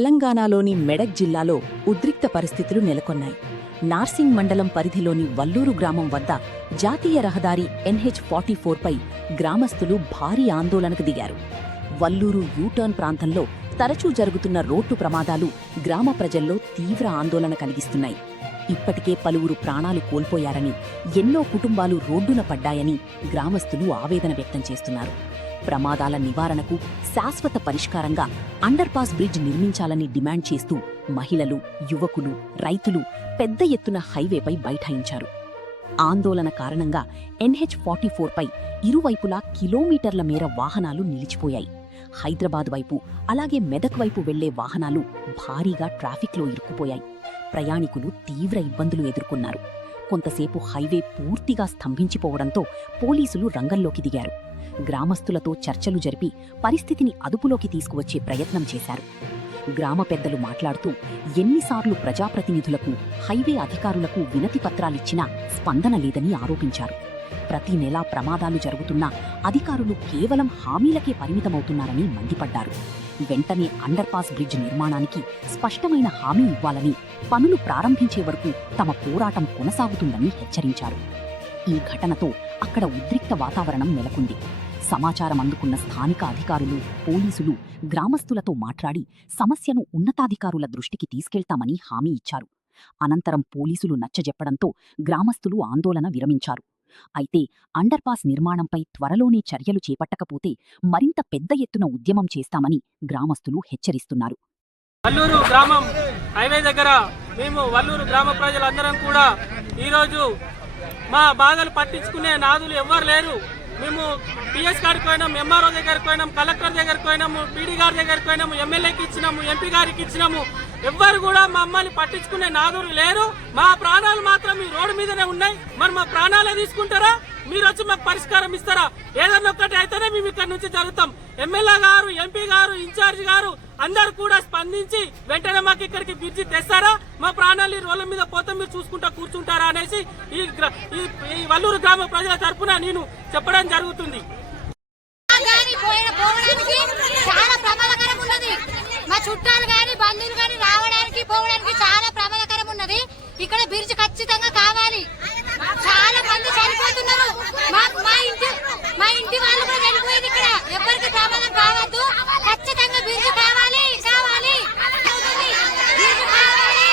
తెలంగాణలోని మెడక్ జిల్లాలో ఉద్రిక్త పరిస్థితులు నెలకొన్నాయి. నార్సింగ్ మండలం పరిధిలోని వల్లూరు గ్రామం వద్ద జాతీయ రహదారి NH-44పై గ్రామస్తులు భారీ ఆందోళనకు దిగారు. వల్లూరు యూటర్న్ ప్రాంతంలో తరచూ జరుగుతున్న రోడ్డు ప్రమాదాలు గ్రామ ప్రజల్లో తీవ్ర ఆందోళన కలిగిస్తున్నాయి. ఇప్పటికే పలువురు ప్రాణాలు కోల్పోయారని, ఎన్నో కుటుంబాలు రోడ్డున పడ్డాయని గ్రామస్తులు ఆవేదన వ్యక్తం చేస్తున్నారు. ప్రమాదాల నివారణకు శాశ్వత పరిష్కారంగా అండర్పాస్ బ్రిడ్జ్ నిర్మించాలని డిమాండ్ చేస్తూ మహిళలు, యువకులు, రైతులు పెద్ద ఎత్తున హైవేపై బైఠాయించారు. ఆందోళన కారణంగా NH-44పై ఇరువైపులా కిలోమీటర్ల మేర వాహనాలు నిలిచిపోయాయి. హైదరాబాద్ వైపు, అలాగే మెదక్ వైపు వెళ్లే వాహనాలు భారీగా ట్రాఫిక్లో ఇరుక్కుపోయాయి. ప్రయాణికులు తీవ్ర ఇబ్బందులు ఎదుర్కొన్నారు. కొంతసేపు హైవే పూర్తిగా స్తంభించిపోవడంతో పోలీసులు రంగంలోకి దిగారు. గ్రామస్తులతో చర్చలు జరిపి పరిస్థితిని అదుపులోకి తీసుకువచ్చే ప్రయత్నం చేశారు. గ్రామ పెద్దలు మాట్లాడుతూ, ఎన్నిసార్లు ప్రజాప్రతినిధులకు, హైవే అధికారులకు వినతి పత్రాలిచ్చినా స్పందన లేదని ఆరోపించారు. ప్రతి నెలా ప్రమాదాలు జరుగుతున్నా అధికారులు కేవలం హామీలకే పరిమితమవుతున్నారని మండిపడ్డారు. వెంటనే అండర్పాస్ బ్రిడ్జ్ నిర్మాణానికి స్పష్టమైన హామీ ఇవ్వాలని, పనులు ప్రారంభించే వరకు తమ పోరాటం కొనసాగుతుందని హెచ్చరించారు. ఈ ఘటనతో అక్కడ ఉద్రిక్త వాతావరణం నెలకొంది. సమాచారం అందుకున్న స్థానిక అధికారులు, పోలీసులు గ్రామస్తులతో మాట్లాడి సమస్యను ఉన్నతాధికారుల దృష్టికి తీసుకెళ్తామని హామీ ఇచ్చారు. అనంతరం పోలీసులు నచ్చజెప్పడంతో గ్రామస్తులు ఆందోళన విరమించారు. అయితే అండర్పాస్ నిర్మాణంపై త్వరలోనే చర్యలు చేపట్టకపోతే మరింత పెద్ద ఎత్తున ఉద్యమం చేస్తామని గ్రామస్తులు హెచ్చరిస్తున్నారు. వల్లూరు గ్రామం హైవే దగ్గర మేము వల్లూరు గ్రామ ప్రజలందరం కూడా ఈరోజు మా బాధలు పట్టించుకునే నాదులు ఎవ్వరు లేరు. మేము పిఎస్ గారికి పోయినాము, ఎంఆర్ఓ దగ్గరికి పోయినాము, కలెక్టర్ దగ్గరికి పోయినాము, పీడీ గారి దగ్గరికి పోయినాము, ఎమ్మెల్యేకి ఇచ్చినాము, ఎంపీ గారికి ఇచ్చినాము. ఎవ్వరు కూడా మమ్మల్ని పట్టించుకునే నాదులు లేరు. మా ప్రాణాలు మాత్రం ఈ రోడ్డు మీదనే ఉన్నాయి. మరి మా ప్రాణాలే తీసుకుంటారా? మీరు వచ్చి మాకు పరిష్కారం ఇస్తారా? ఏదన్నా ఒక్కటి అయితేనే మేము ఇక్కడ నుంచి జరుగుతాం. ఎమ్మెల్యే గారు, ఎంపీ గారు, ఇన్ఛార్జ్ గారు అందరు కూడా స్పందించి వెంటనే మాకు ఇక్కడికి బ్రిడ్జి తెస్తారా? మా ప్రాణాలు రోడ్ల మీద పోతే మీరు చూసుకుంటా కూర్చుంటారా అనేసి ఈ వల్లూరు గ్రామ ప్రజల తరఫున నేను చెప్పడం జరుగుతుంది. మా చుట్టాలు గాని, బంధువులు గాని రావడానికి పోవడానికి చాలా ప్రమాదకరం ఉన్నది. ఇక్కడ బ్రిడ్జ్ ఖచ్చితంగా కావాలి. చాలా మంది చనిపోతున్నారు. మా ఇంటి వాళ్ళు కూడా చనిపోయింది. ఇక్కడ ఎవరికి ప్రమాదం కావద్దు. ఖచ్చితంగా బ్రిడ్జ్ కావాలి, కావాలి, బ్రిడ్జ్ కావాలి.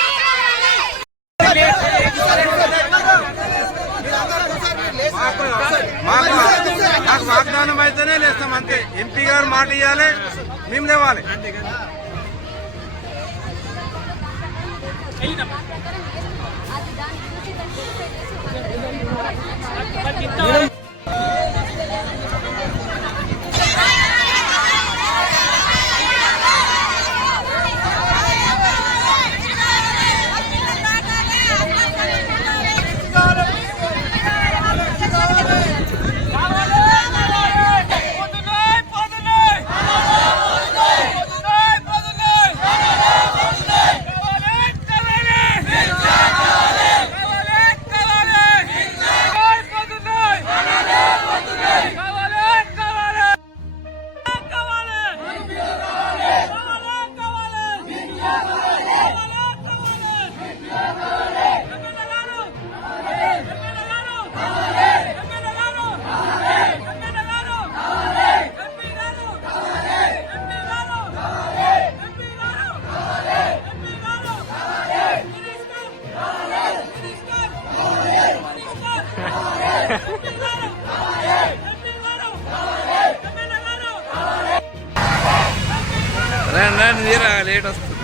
మాకు వాగ్దానం అయితేనే లేస్తాం, అంతే. ఎంపీ గారు మాట ఇవ్వాలి, మేము లేవాలి. రండి, లేట్ వస్తుంది.